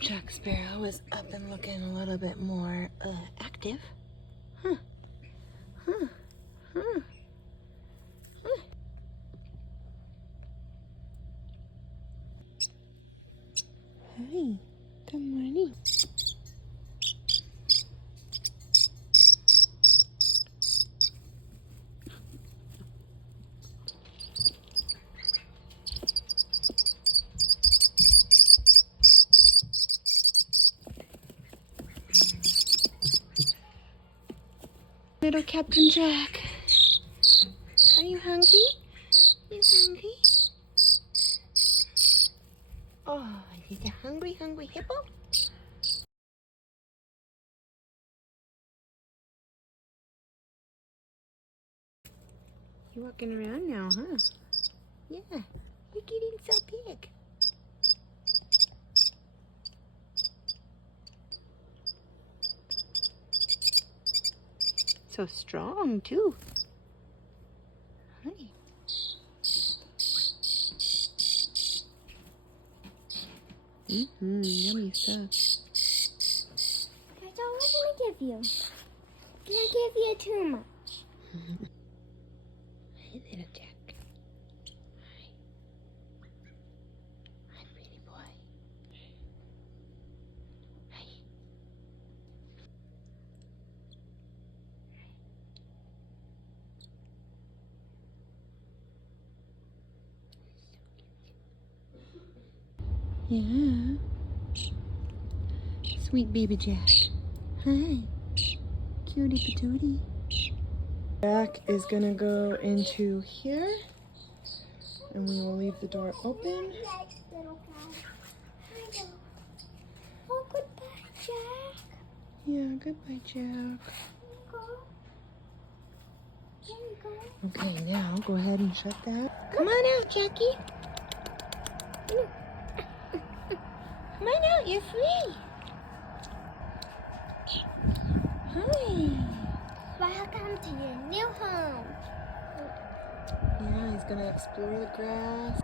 Jack Sparrow is up and looking a little bit more active. Huh. Huh. Huh. Huh. Hi. Good morning. Little Captain Jack. Are you hungry? You hungry? Oh, is it a hungry hippo? You're walking around now, huh? Yeah, you're getting so big. So strong, too. Hi. Yummy stuff. That's all I'm gonna give you. Can I give you too much? Hi, little Jack. Hi. Hi, pretty boy. Hi. Yeah. Sweet baby Jack. Hi. Cutie patootie. Jack is gonna go into here, and we will leave the door open. Oh, goodbye, Jack. Yeah, goodbye, Jack. There you go. Okay, now go ahead and shut that. Come on out, Jackie. Come on out, you're free. Hi. Welcome to your new home. Yeah, he's gonna explore the grass.